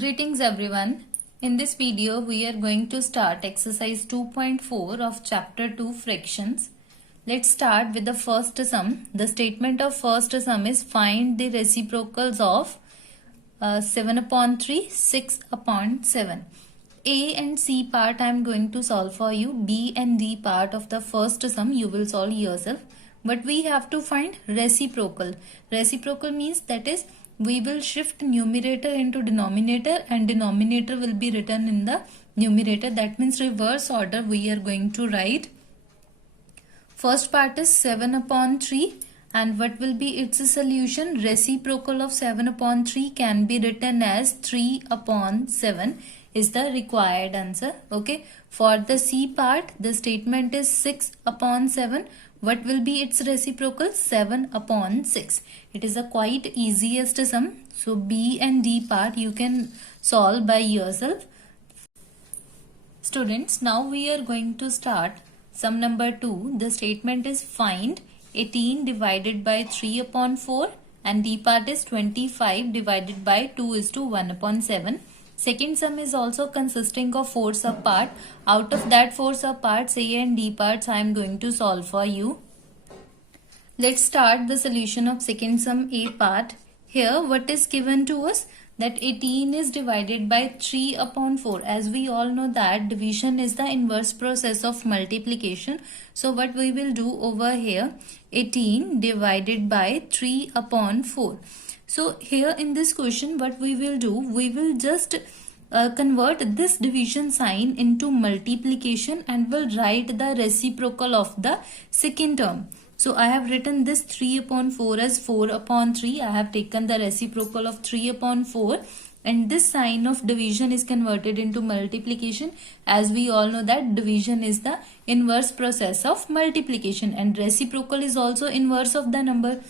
Greetings everyone. In this video we are going to start exercise 2.4 of chapter 2 fractions. Let's start with the first sum. The statement of first sum is find the reciprocals of 7 upon 3, 6 upon 7. A and C part I am going to solve for you. B and D part of the first sum you will solve yourself. But we have to find reciprocal. Reciprocal means that is we will shift numerator into denominator and denominator will be written in the numerator. That means reverse order we are going to write. First part is 7 upon 3 and what will be its solution? Reciprocal of 7 upon 3 can be written as 3 upon 7 is the required answer. Okay. For the C part the statement is 6 upon 7. What will be its reciprocal? 7 upon 6. It is a quite easiest sum. So B and D part you can solve by yourself. Students, now we are going to start sum number 2. The statement is find 18 divided by 3 upon 4 and D part is 25 divided by 2 is to 1 upon 7. Second sum is also consisting of 4 sub part. Out of that 4 sub parts, A and D parts I am going to solve for you. Let's start the solution of second sum A part. Here what is given to us? That 18 is divided by 3 upon 4. As we all know that division is the inverse process of multiplication. So what we will do over here, 18 divided by 3 upon 4. So here in this question what we will do, we will just convert this division sign into multiplication and will write the reciprocal of the second term. So I have written this 3 upon 4 as 4 upon 3. I have taken the reciprocal of 3 upon 4 and this sign of division is converted into multiplication. As we all know that division is the inverse process of multiplication and reciprocal is also inverse of the number.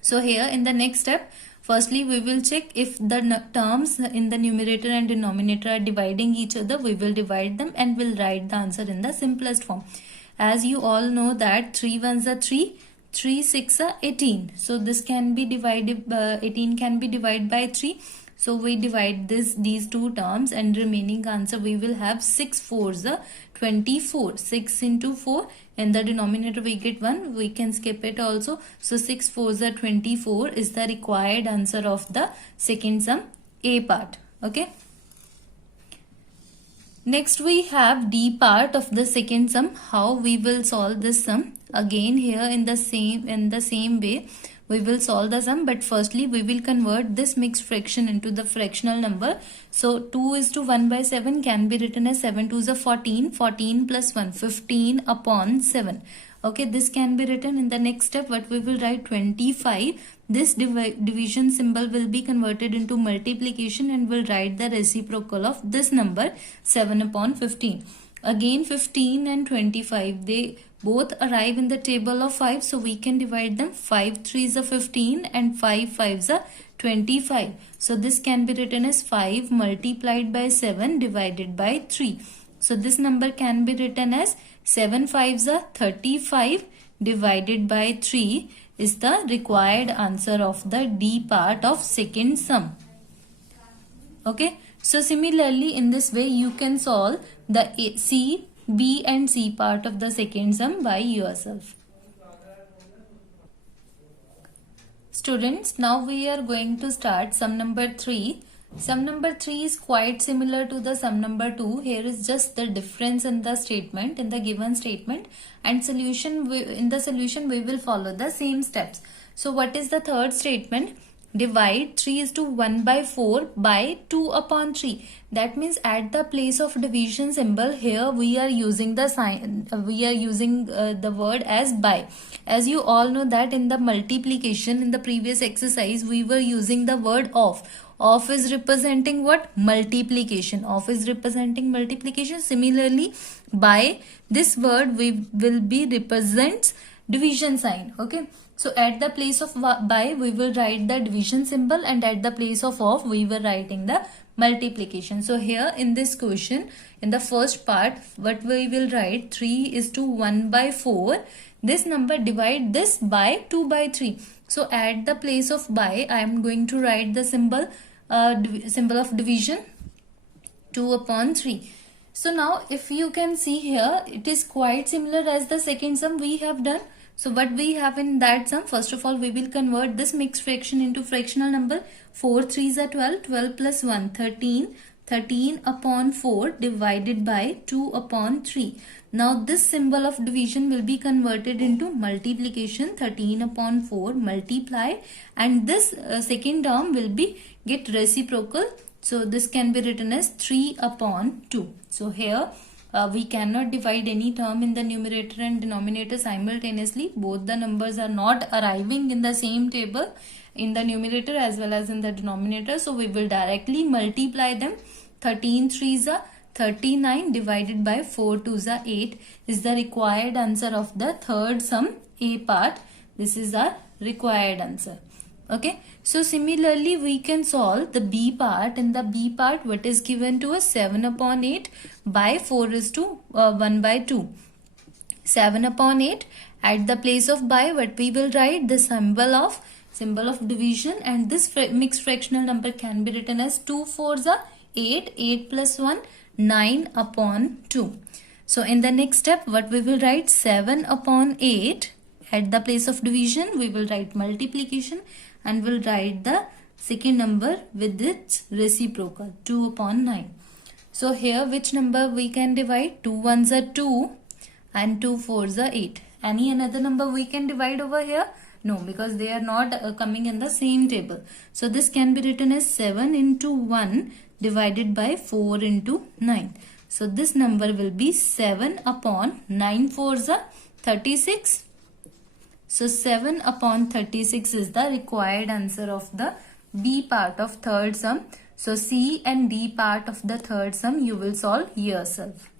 So here in the next step, firstly we will check if the terms in the numerator and denominator are dividing each other. We will divide them and will write the answer in the simplest form. As you all know that 3 ones are 3, 3 6 are 18. So this can be divided, 18 can be divided by 3. So we divide these two terms and remaining answer we will have 6 4s are 24. 6 into 4 in the denominator we get 1. We can skip it also. So 6 4s are 24 is the required answer of the second sum A part. Okay. Next we have D part of the second sum. How we will solve this sum? Again here in the same way we will solve the sum, but firstly we will convert this mixed fraction into the fractional number. So 2 is to 1 by 7 can be written as 7 2s are 14. 14 plus 1 15 upon 7. Okay, this can be written in the next step. What we will write 25. This division symbol will be converted into multiplication and will write the reciprocal of this number 7 upon 15. Again 15 and 25 they both arrive in the table of 5, so we can divide them. 5 3s are 15 and 5 5s are 25. So this can be written as 5 multiplied by 7 divided by 3. So this number can be written as 7 5s are 35 divided by 3 is the required answer of the D part of second sum. Okay. So similarly in this way you can solve the C, B and C part of the second sum by yourself. Students, now we are going to start sum number 3. Sum number 3 is quite similar to the sum number 2. Here is just the difference in the statement, in the given statement, and in the solution we will follow the same steps. So what is the third statement? Divide 3 is to 1 by 4 by 2 upon 3. That means at the place of division symbol here we are using the sign, the word as by. As you all know that in the multiplication in the previous exercise we were using the word of. Of is representing what? Multiplication. Of is representing multiplication. Similarly by, this word will be represents division sign. Okay. So at the place of by we will write the division symbol and at the place of we were writing the multiplication. So here in this question in the first part what we will write 3 is to 1 by 4. This number divide this by 2 by 3. So at the place of by I am going to write the symbol symbol of division 2 upon 3. So now if you can see here, it is quite similar as the second sum we have done. So what we have in that sum, first of all we will convert this mixed fraction into fractional number. 4 3s are 12, 12 plus 1 13, 13 upon 4 divided by 2 upon 3. Now this symbol of division will be converted into multiplication, 13 upon 4 multiplied, and this second term will be get reciprocal. So this can be written as 3 upon 2. So here we cannot divide any term in the numerator and denominator simultaneously. Both the numbers are not arriving in the same table in the numerator as well as in the denominator. So we will directly multiply them. 13 3s are 39 divided by 4 2s are 8 is the required answer of the third sum A part. This is our required answer. Okay, so similarly we can solve the B part. In the B part, what is given to us? 7 upon 8 by 4 is to 1 by 2. 7 upon 8, at the place of by, what we will write? The symbol of division, and this mixed fractional number can be written as 2 4s are 8, 8 plus 1 9 upon 2. So in the next step, what we will write? 7 upon 8, at the place of division we will write multiplication, and will write the second number with its reciprocal, 2 upon 9. So here which number we can divide? 2 1s are 2 and 2 4s are 8. Any another number we can divide over here? No, because they are not coming in the same table. So this can be written as 7 into 1 divided by 4 into 9. So this number will be 7 upon 9 4s are 36. So 7 upon 36 is the required answer of the B part of third sum. So C and D part of the third sum you will solve yourself.